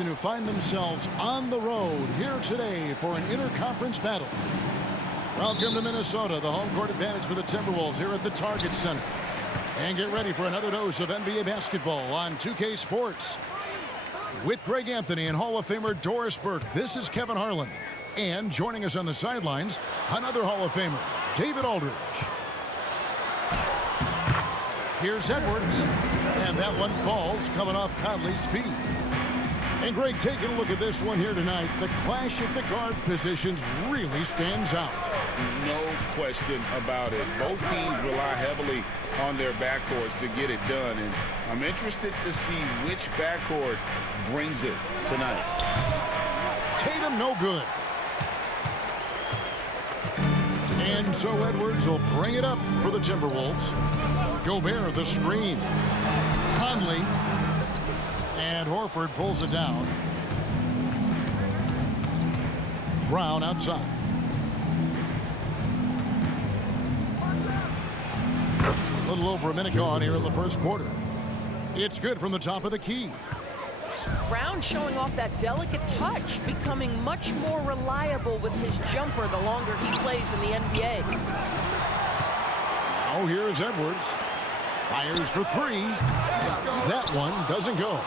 Boston, who find themselves on the road here today for an interconference battle. Welcome to Minnesota, the home court advantage for the Timberwolves here at the Target Center. And get ready for another dose of NBA basketball on 2K Sports. With Greg Anthony and Hall of Famer Doris Burke, this is Kevin Harlan. And joining us on the sidelines, another Hall of Famer, David Aldridge. Here's Edwards, and that one falls coming off Conley's feet. And Greg, taking a look at this one here tonight, the clash at the guard positions really stands out. No question about it. Both teams rely heavily on their backcourts to get it done, and I'm interested to see which backcourt brings it tonight. Tatum, no good. And so Edwards will bring it up for the Timberwolves. Gobert, the screen. Conley. And Horford pulls it down. Brown outside. A little over a minute gone here in the first quarter. It's good from the top of the key. Brown showing off that delicate touch, becoming much more reliable with his jumper the longer he plays in the NBA. Now here's Edwards. Fires for three. That one doesn't go.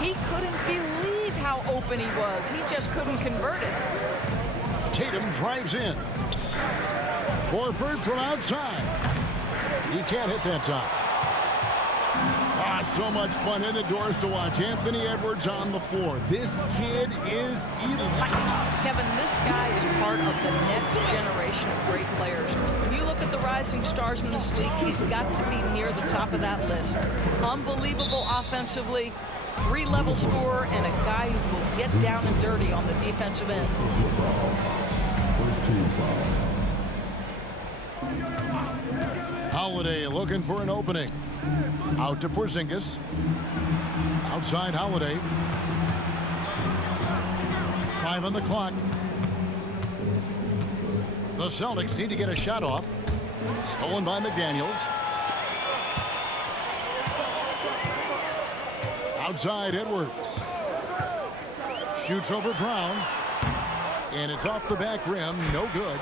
He couldn't believe how open he was. He just couldn't convert it. Tatum drives in. Horford from outside. He can't hit that time. So much fun indoors to watch Anthony Edwards on the floor. This kid is electric. Kevin, this guy is part of the next generation of great players. When you look at the rising stars in this league, he's got to be near the top of that list. Unbelievable offensively, three-level scorer, and a guy who will get down and dirty on the defensive end. Holiday looking for an opening. Out to Porzingis. Outside Holiday. 5 on the clock. The Celtics need to get a shot off. Stolen by McDaniels. Outside Edwards. Shoots over Brown. And it's off the back rim. No good.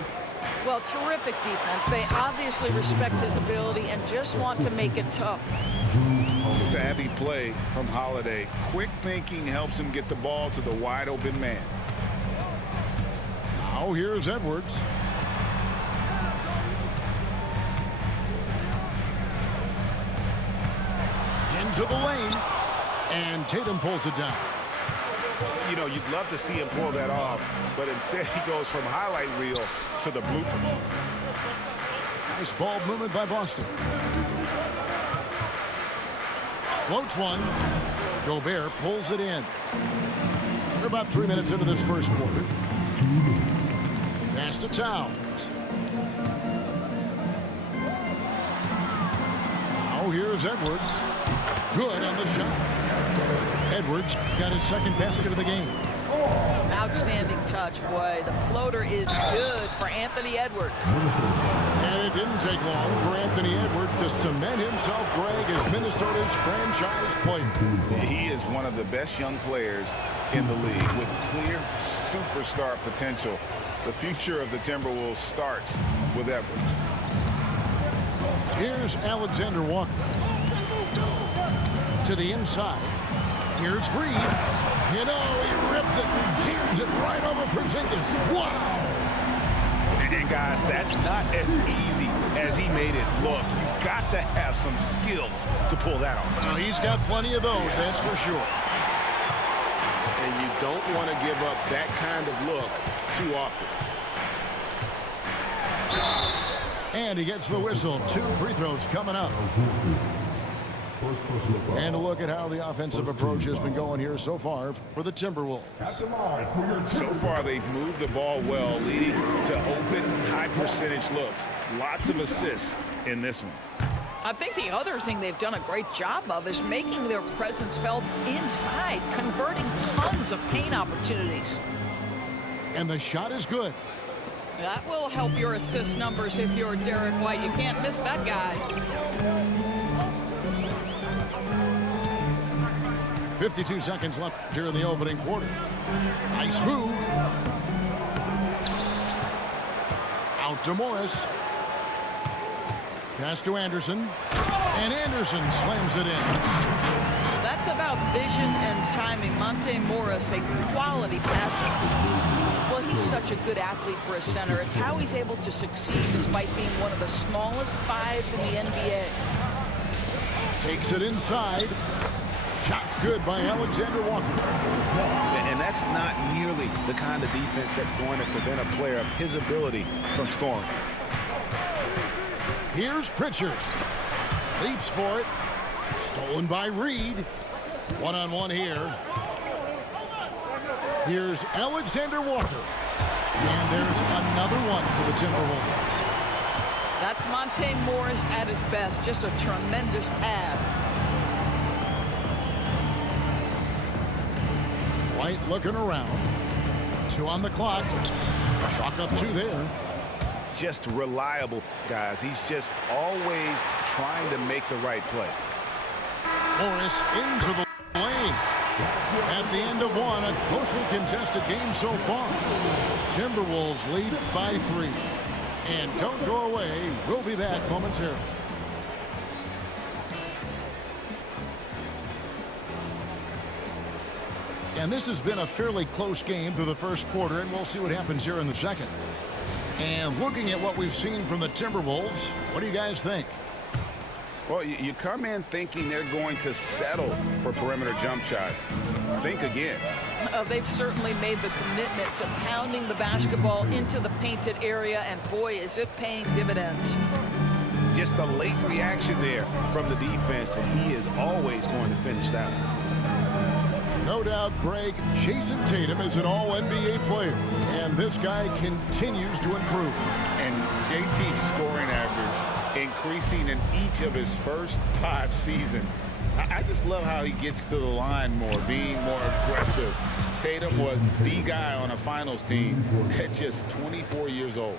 Well, terrific defense. They obviously respect his ability and just want to make it tough. Savvy play from Holiday. Quick thinking helps him get the ball to the wide open man. Now here's Edwards. Into the lane. And Tatum pulls it down. You know, you'd love to see him pull that off, but instead he goes from highlight reel to the bloopers. Nice ball movement by Boston. Floats one. Gobert pulls it in. We're about 3 minutes into this first quarter. Pass to Towns. Now here's Edwards. Good on the shot. Edwards got his second basket of the game. Outstanding touch, boy. The floater is good for Anthony Edwards. And it didn't take long for Anthony Edwards to cement himself, Greg, as Minnesota's franchise player. He is one of the best young players in the league with clear superstar potential. The future of the Timberwolves starts with Edwards. Here's Alexander Walker. To the inside. Here's Reed. You know, he rips it and jams it right over Porzingis. Wow! And guys, that's not as easy as he made it look. You've got to have some skills to pull that off. Well, he's got plenty of those, that's for sure. And you don't want to give up that kind of look too often. And he gets the whistle. 2 free throws coming up. And a look at how the offensive approach has been going here so far for the Timberwolves. So far, they've moved the ball well, leading to open, high-percentage looks. Lots of assists in this one. I think the other thing they've done a great job of is making their presence felt inside, converting tons of paint opportunities. And the shot is good. That will help your assist numbers if you're Derek White. You can't miss that guy. 52 seconds left here in the opening quarter. Nice move. Out to Morris. Pass to Anderson. And Anderson slams it in. That's about vision and timing. Monte Morris, a quality passer. Well, he's such a good athlete for a center. It's how he's able to succeed despite being one of the smallest fives in the NBA. Takes it inside. Shot's good by Alexander Walker. And that's not nearly the kind of defense that's going to prevent a player of his ability from scoring. Here's Pritchard. Leaps for it. Stolen by Reed. One-on-one here. Here's Alexander Walker. And there's another one for the Timberwolves. That's Monte Morris at his best. Just a tremendous pass. White looking around. 2 on the clock. Chalk up 2 there. Just reliable, guys. He's just always trying to make the right play. Morris into the lane. At the end of one, a closely contested game so far. Timberwolves lead by 3. And don't go away. We'll be back momentarily. And this has been a fairly close game through the first quarter, and we'll see what happens here in the second. And looking at what we've seen from the Timberwolves, what do you guys think? Well, you come in thinking they're going to settle for perimeter jump shots. Think again. They've certainly made the commitment to pounding the basketball into the painted area, and boy, is it paying dividends. Just a late reaction there from the defense, and he is always going to finish that one. No doubt, Greg, Jason Tatum is an all-NBA player, and this guy continues to improve. And JT's scoring average increasing in each of his first 5 seasons. I just love how he gets to the line more, being more aggressive. Tatum was the guy on a finals team at just 24 years old.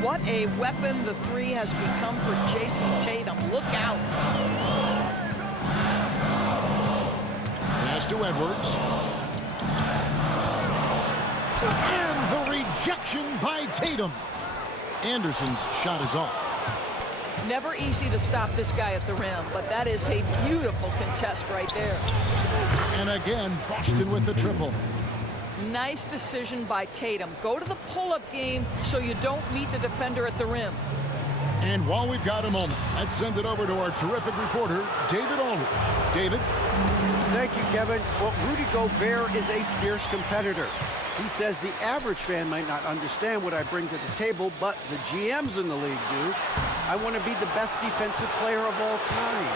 What a weapon the 3 has become for Jason Tatum. Look out. Pass to Edwards. And the rejection by Tatum. Anderson's shot is off. Never easy to stop this guy at the rim, but that is a beautiful contest right there. And again, Boston with the triple. Nice decision by Tatum. Go to the pull-up game so you don't meet the defender at the rim. And while we've got a moment, let's send it over to our terrific reporter, David Aldridge. David? Thank you, Kevin. Well, Rudy Gobert is a fierce competitor. He says the average fan might not understand what I bring to the table, but the GMs in the league do. I want to be the best defensive player of all time.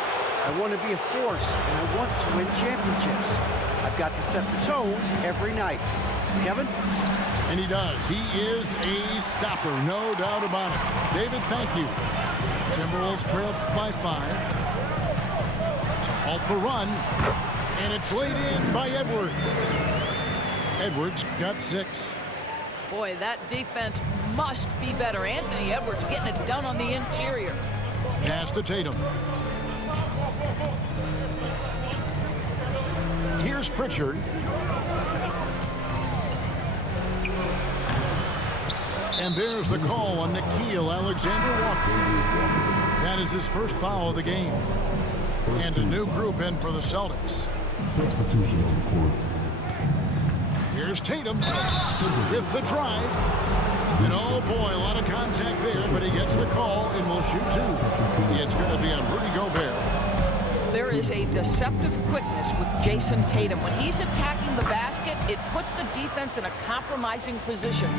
I want to be a force, and I want to win championships. I've got to set the tone every night. Kevin? And he does. He is a stopper, no doubt about it. David, thank you. Timberwolves trail by 5. To halt the run. And it's laid in by Edwards. Edwards got 6. Boy, that defense must be better. Anthony Edwards getting it done on the interior. Pass to Tatum. Here's Pritchard. And there's the call on Nickeil Alexander-Walker. That is his first foul of the game. And a new group in for the Celtics. Substitution on the court. Here's Tatum with the drive. And oh boy, a lot of contact there, but he gets the call and will shoot 2. It's going to be on Rudy Gobert. There is a deceptive quickness with Jason Tatum. When he's attacking the basket, it puts the defense in a compromising position.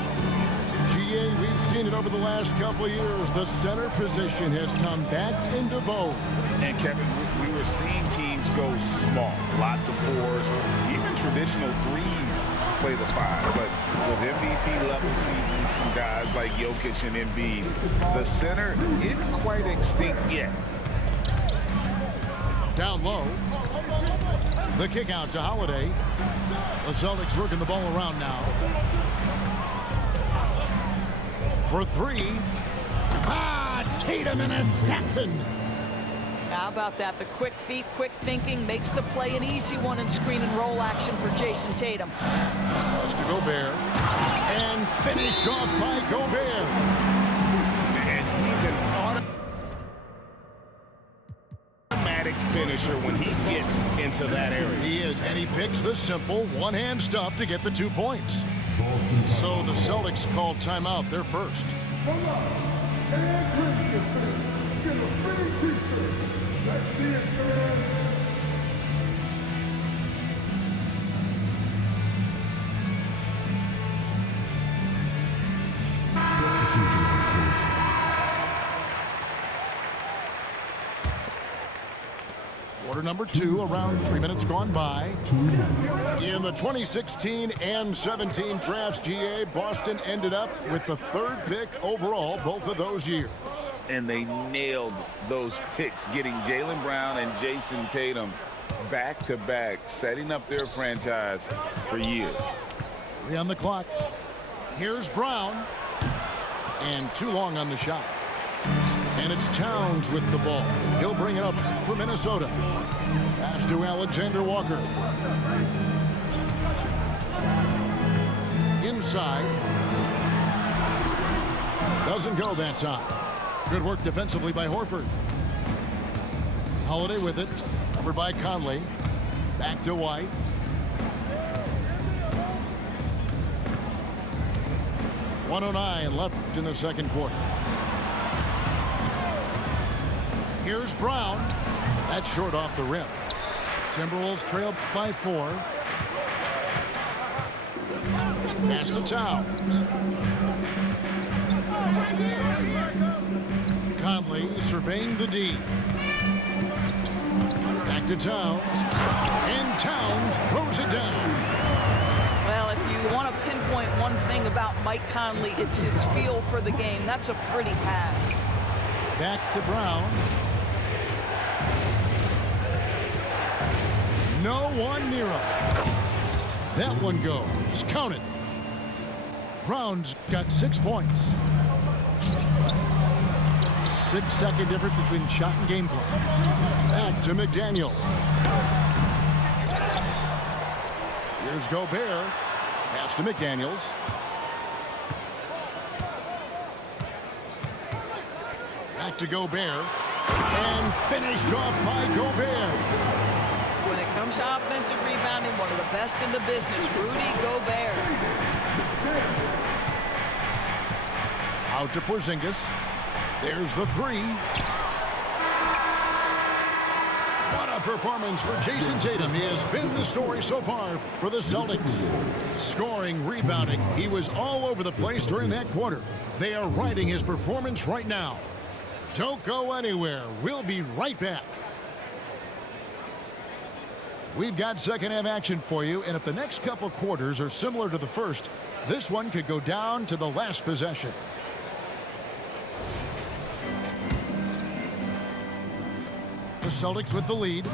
GA, we've seen it over the last couple of years. The center position has come back into vogue. And Kevin, we were seeing teams go small, lots of 4s, even traditional 3s play the 5. But with MVP level seasons from guys like Jokic and Embiid, the center isn't quite extinct yet. Down low. The kick out to Holiday. The Celtics working the ball around now. For 3. Tatum, an assassin. How about that? The quick feet, quick thinking makes the play an easy one in screen and roll action for Jason Tatum. Pass to Gobert. And finished off by Gobert. And he's an automatic finisher when he gets into that area. He is, and he picks the simple one-hand stuff to get the 2 points. So the Celtics called timeout. They're first. Let's see it, man. Substitution on court. Quarter number 2, around 3 minutes gone by. In the 2016 and 17 drafts, GA, Boston ended up with the 3rd pick overall both of those years. And they nailed those picks, getting Jaylen Brown and Jason Tatum back-to-back, setting up their franchise for years. 3 on the clock. Here's Brown. And too long on the shot. And it's Towns with the ball. He'll bring it up for Minnesota. Pass to Alexander Walker. Inside. Doesn't go that time. Good work defensively by Horford. Holiday with it. Covered by Conley. Back to White. .109 left in the second quarter. Here's Brown. That's short off the rim. Timberwolves trail by 4. Pass to Towns. Conley surveying the D. Back to Towns. And Towns throws it down. Well, if you want to pinpoint one thing about Mike Conley, it's his feel for the game. That's a pretty pass. Back to Brown. No one near him. That one goes. Count it. Brown's got 6 points. 6-second difference between shot and game clock. Back to McDaniel. Here's Gobert. Pass to McDaniels. Back to Gobert. And finished off by Gobert. When it comes to offensive rebounding, one of the best in the business, Rudy Gobert. Out to Porzingis. There's the 3. What a performance for Jason Tatum. He has been the story so far for the Celtics. Scoring, rebounding. He was all over the place during that quarter. They are riding his performance right now. Don't go anywhere. We'll be right back. We've got second half action for you, and if the next couple quarters are similar to the first, this one could go down to the last possession. The Celtics with the lead.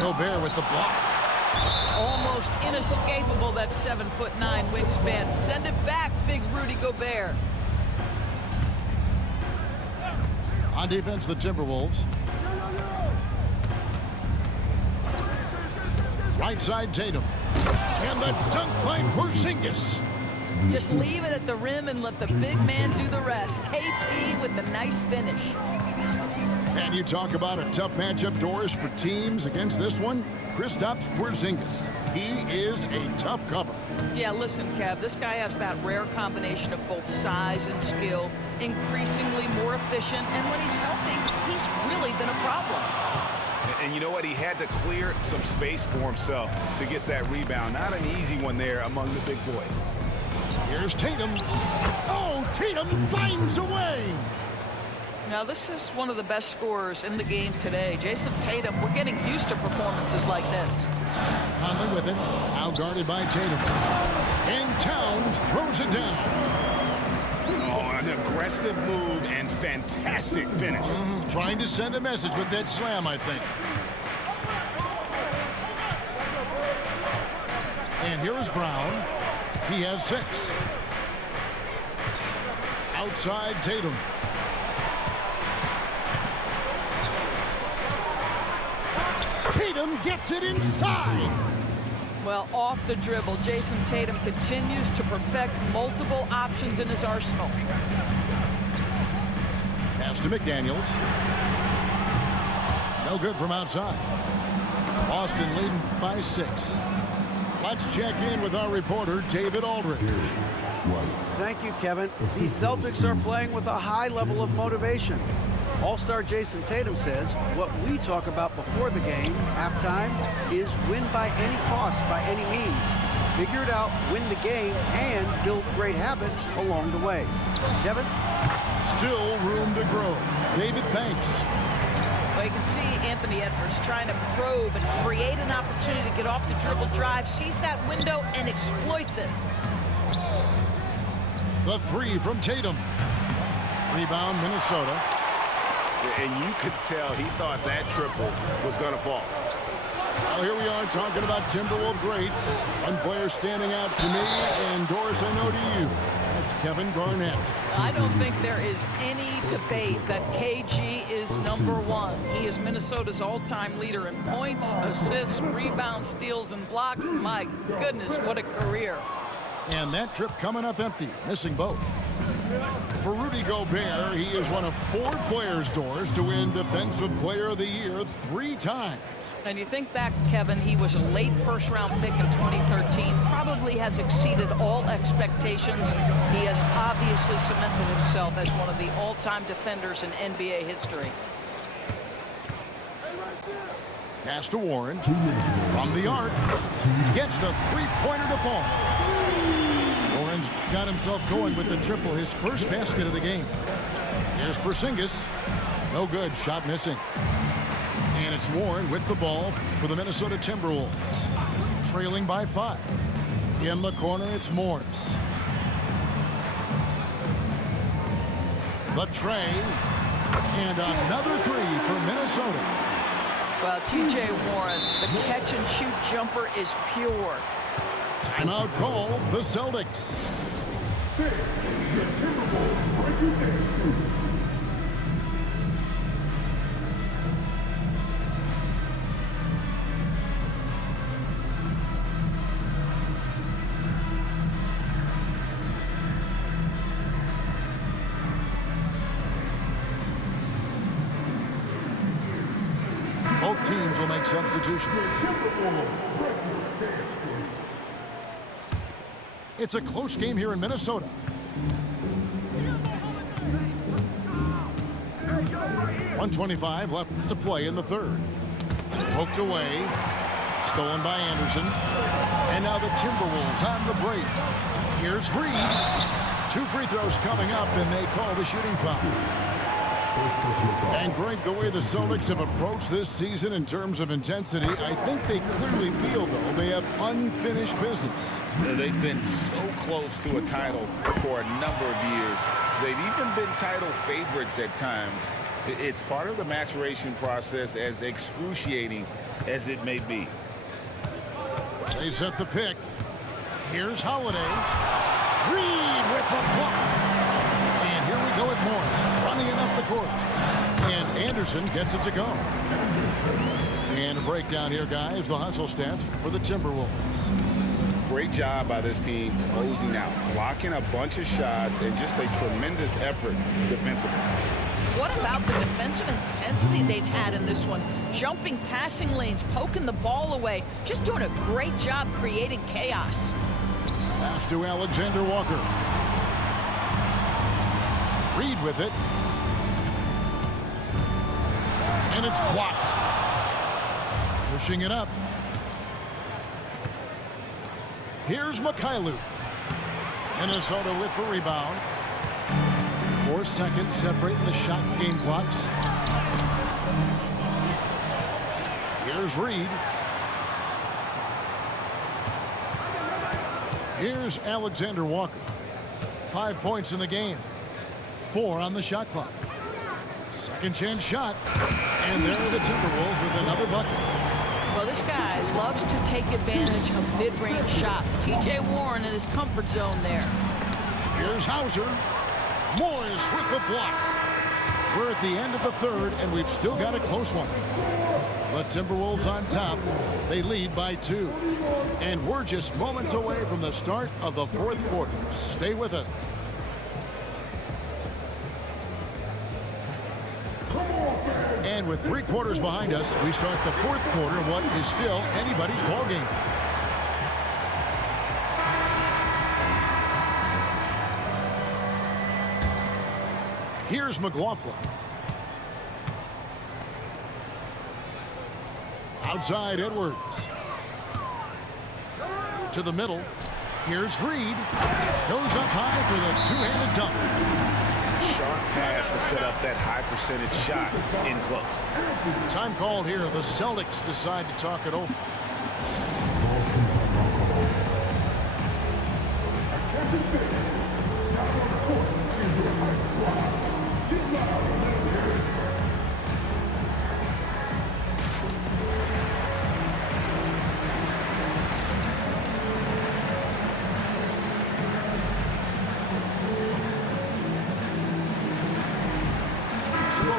Gobert with the block. Almost inescapable, that 7'9" wingspan. Send it back, big Rudy Gobert. On defense, the Timberwolves. Right side, Tatum. And the dunk by Porzingis. Just leave it at the rim and let the big man do the rest. KP with the nice finish. And you talk about a tough matchup, Doris, for teams against this one. Kristaps Porzingis. He is a tough cover. Yeah, listen, Kev, this guy has that rare combination of both size and skill, increasingly more efficient, and when he's healthy, he's really been a problem. And you know what? He had to clear some space for himself to get that rebound. Not an easy one there among the big boys. Here's Tatum. Oh, Tatum finds a way. Now, this is one of the best scorers in the game today. Jason Tatum, we're getting used to performances like this. Conley with it. Now guarded by Tatum. And Towns throws it down. Oh, an aggressive move and fantastic finish. Trying to send a message with that slam, I think. And here is Brown. He has 6. Outside Tatum. Tatum gets it inside. Well, off the dribble, Jason Tatum continues to perfect multiple options in his arsenal. Pass to McDaniels. No good from outside. Boston leading by 6. Let's check in with our reporter, David Aldridge. Thank you, Kevin. The Celtics are playing with a high level of motivation. All-star Jason Tatum says what we talk about before the game, halftime, is win by any cost, by any means. Figure it out, win the game, and build great habits along the way. Kevin? Still room to grow. David, thanks. Well, you can see Anthony Edwards trying to probe and create an opportunity to get off the dribble drive, sees that window and exploits it. The 3 from Tatum. Rebound, Minnesota. And you could tell he thought that triple was going to fall. Well, here we are talking about Timberwolves greats. One player standing out to me, and Doris, I know to you. That's Kevin Garnett. I don't think there is any debate that KG is #1. He is Minnesota's all-time leader in points, assists, rebounds, steals, and blocks. My goodness, what a career. And that trip coming up empty, missing both. For Rudy Gobert, he is one of 4 players, Doris, to win Defensive Player of the Year 3 times. And you think back, Kevin, he was a late first-round pick in 2013, probably has exceeded all expectations. He has obviously cemented himself as one of the all-time defenders in NBA history. Pass to Warren. From the arc. Gets the 3-pointer to fall. Warren's got himself going with the triple, his first basket of the game. Here's Porzingis. No good. Shot missing. And it's Warren with the ball for the Minnesota Timberwolves. Trailing by 5. In the corner, it's Morris. The tray. And another 3 for Minnesota. Well, T.J. Warren, the catch-and-shoot jumper is pure. Timeout call, the Celtics. Both teams will make substitutions. It's a close game here in Minnesota. .125 left to play in the third. Poked away. Stolen by Anderson. And now the Timberwolves on the break. Here's Reed. 2 free throws coming up, and they call the shooting foul. And Greg, the way the Celtics have approached this season in terms of intensity, I think they clearly feel, though, they have unfinished business. They've been so close to a title for a number of years. They've even been title favorites at times. It's part of the maturation process, as excruciating as it may be. They set the pick. Here's Holiday. Reed with the block. And here we go with Morris, running it up the court. And Anderson gets it to go. And a breakdown here, guys. The hustle stats for the Timberwolves. Great job by this team closing out, blocking a bunch of shots, and just a tremendous effort defensively. What about the defensive intensity they've had in this one? Jumping passing lanes, poking the ball away, just doing a great job creating chaos. Pass to Alexander Walker. Reed with it. And it's blocked. Pushing it up. Here's Mikhailuk. Minnesota with the rebound. 4 seconds separating the shot and game clocks. Here's Reed. Here's Alexander Walker. 5 points in the game. 4 on the shot clock. Second chance shot. And there are the Timberwolves with another bucket. Well, this guy loves to take advantage of mid-range shots. T.J. Warren in his comfort zone there. Here's Hauser. Morris with the block. We're at the end of the third, and we've still got a close one. The Timberwolves on top. They lead by 2. And we're just moments away from the start of the fourth quarter. Stay with us. And with 3 quarters behind us, we start the fourth quarter, what is still anybody's ballgame. Here's McLaughlin. Outside Edwards. To the middle. Here's Reed. Goes up high for the two-handed dunk. Sharp pass to set up that high percentage shot in close. Time called here. The Celtics decide to talk it over.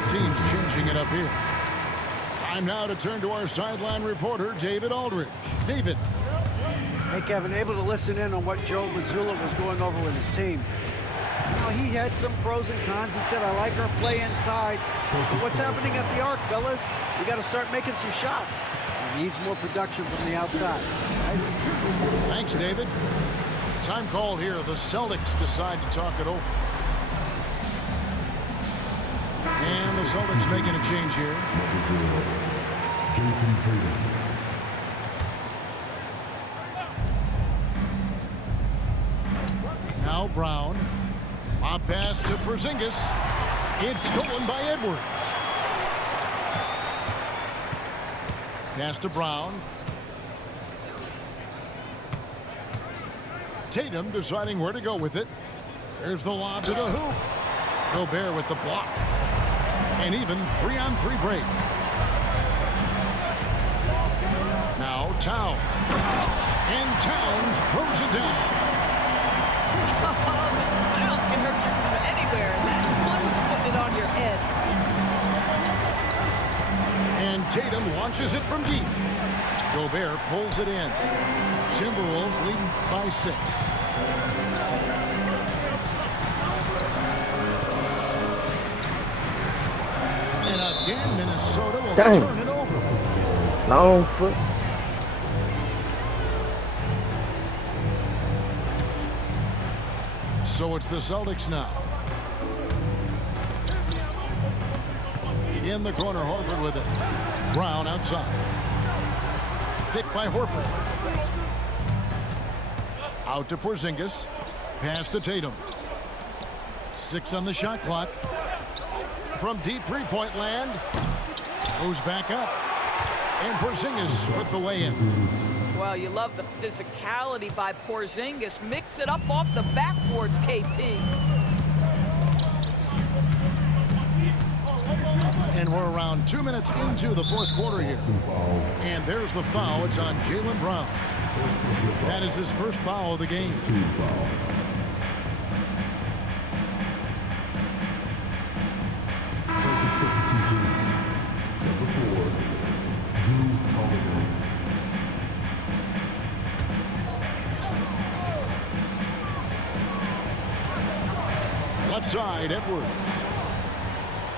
Teams changing it up here. Time now to turn to our sideline reporter, David Aldridge. David. Hey, Kevin, able to listen in on what Joe Mazzulla was going over with his team. Now, he had some pros and cons. He said, I like our play inside. But what's happening at the arc, fellas? We got to start making some shots. He needs more production from the outside. Thanks, David. Time called here. The Celtics decide to talk it over. And the Celtics making a change here. Now Brown. Lob pass to Porzingis. It's stolen by Edwards. Pass to Brown. Tatum deciding where to go with it. There's the lob to the hoop. Gobert with the block. And even 3-on-3 break. Now Towns. And Towns throws it down. Oh, Mr. Towns can hurt you from anywhere, and that includes putting it on your head. And Tatum launches it from deep. Gobert pulls it in. Timberwolves leading by 6. And again, Minnesota will turn it over. Long foot. So it's the Celtics now. In the corner, Horford with it. Brown outside. Picked by Horford. Out to Porzingis. Pass to Tatum. 6 on the shot clock. From deep three-point land. Goes back up. And Porzingis with the lay-in. Well, you love the physicality by Porzingis. Mix it up off the backboards, KP. And we're around 2 minutes into the fourth quarter here. And there's the foul. It's on Jaylen Brown. That is his first foul of the game. Left side, Edwards.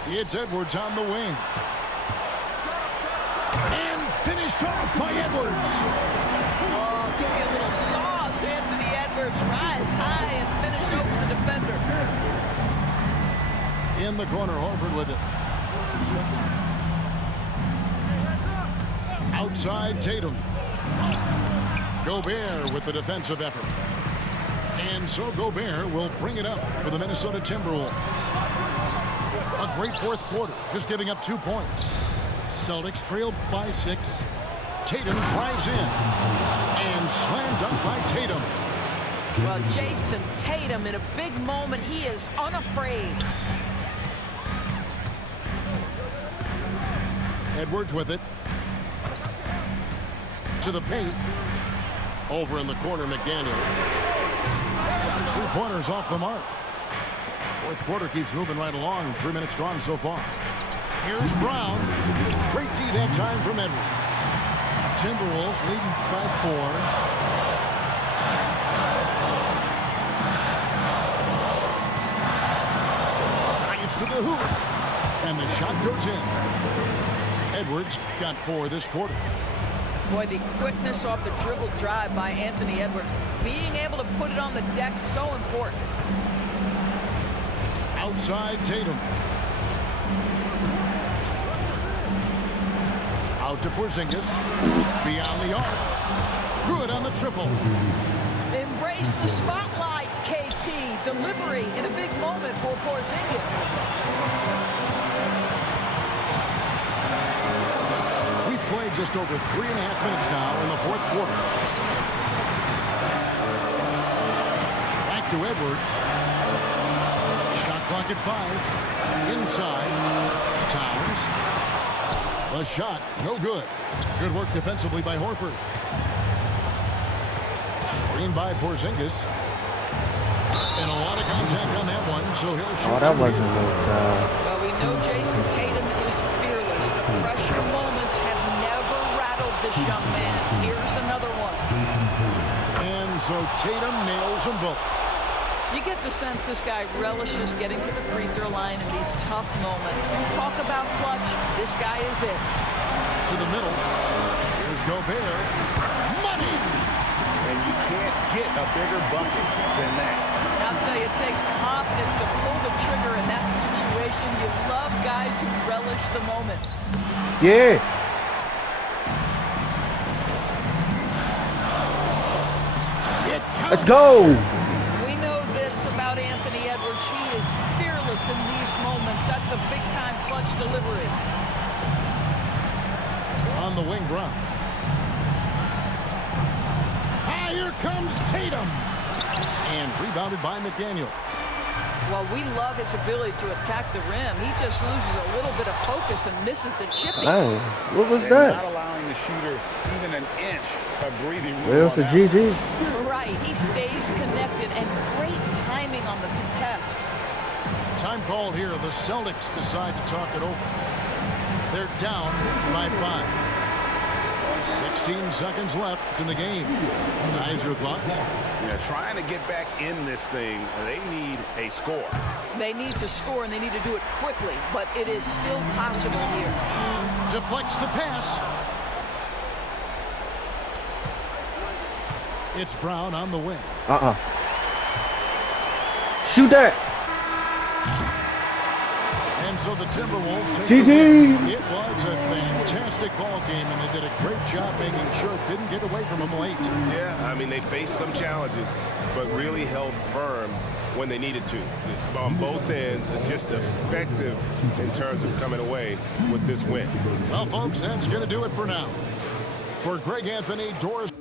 It's Edwards on the wing. And finished off by Edwards. Oh, give me a little sauce, Anthony Edwards. Rise high and finish over the defender. In the corner, Horford with it. Outside, Tatum. Gobert with the defensive effort. And so Gobert will bring it up for the Minnesota Timberwolves. A great fourth quarter, just giving up 2 points. Celtics trailed by 6. Tatum drives in. And slam dunk by Tatum. Well, Jason Tatum in a big moment. He is unafraid. Edwards with it. To the paint. Over in the corner, McDaniels. There's 3 pointers off the mark. Fourth quarter keeps moving right along. 3 minutes gone so far. Here's Brown. Great D that time from Edwards. Timberwolves leading by 4. Drives to the hoop. And the shot goes in. Edwards got 4 this quarter. Boy, the quickness off the dribble drive by Anthony Edwards. Being able to put it on the deck, so important. Outside Tatum. Out to Porzingis. Beyond the arc. Good on the triple. Embrace the spotlight, KP. Delivery in a big moment for Porzingis. We've played just over 3.5 minutes now in the fourth quarter. Back to Edwards. Shot clock at 5. Inside. Towns. The shot, no good. Good work defensively by Horford. Screen by Porzingis. And a lot of contact on that one, so he'll shoot. Oh, that wasn't good. Well, we know Jason Tatum is fearless. The pressure moments have never rattled this young man. Here's another one. And so Tatum nails them both. You get the sense this guy relishes getting to the free throw line in these tough moments. You talk about clutch, this guy is it. To the middle. Here's Gobert. Money! And you can't get a bigger bucket than that. I'll tell you, it takes confidence to pull the trigger in that situation. You love guys who relish the moment. Yeah. Let's go. About Anthony Edwards, he is fearless in these moments. That's a big-time clutch delivery. On the wing, Brown. Here comes Tatum. And rebounded by McDaniels. Well, we love his ability to attack the rim. He just loses a little bit of focus and misses the chipping. Dang, what was And that? not allowing the shooter even an inch of breathing room. Well, it's a GG. Right, he stays connected and great timing on the contest. Time called here. The Celtics decide to talk it over. They're down by 5. 16 seconds left in the game. Guys, your thoughts? Yeah, trying to get back in this thing, they need a score. They need to score, and they need to do it quickly, but it is still possible here. Deflects the pass. It's Brown on the wing. Shoot that. And so the Timberwolves take GG. the win. It was a fantastic ball game, and they did a great job making sure it didn't get away from them late. Yeah, I mean, they faced some challenges, but really held firm when they needed to. On both ends, just effective in terms of coming away with this win. Well, folks, that's going to do it for now. For Greg Anthony, Doris.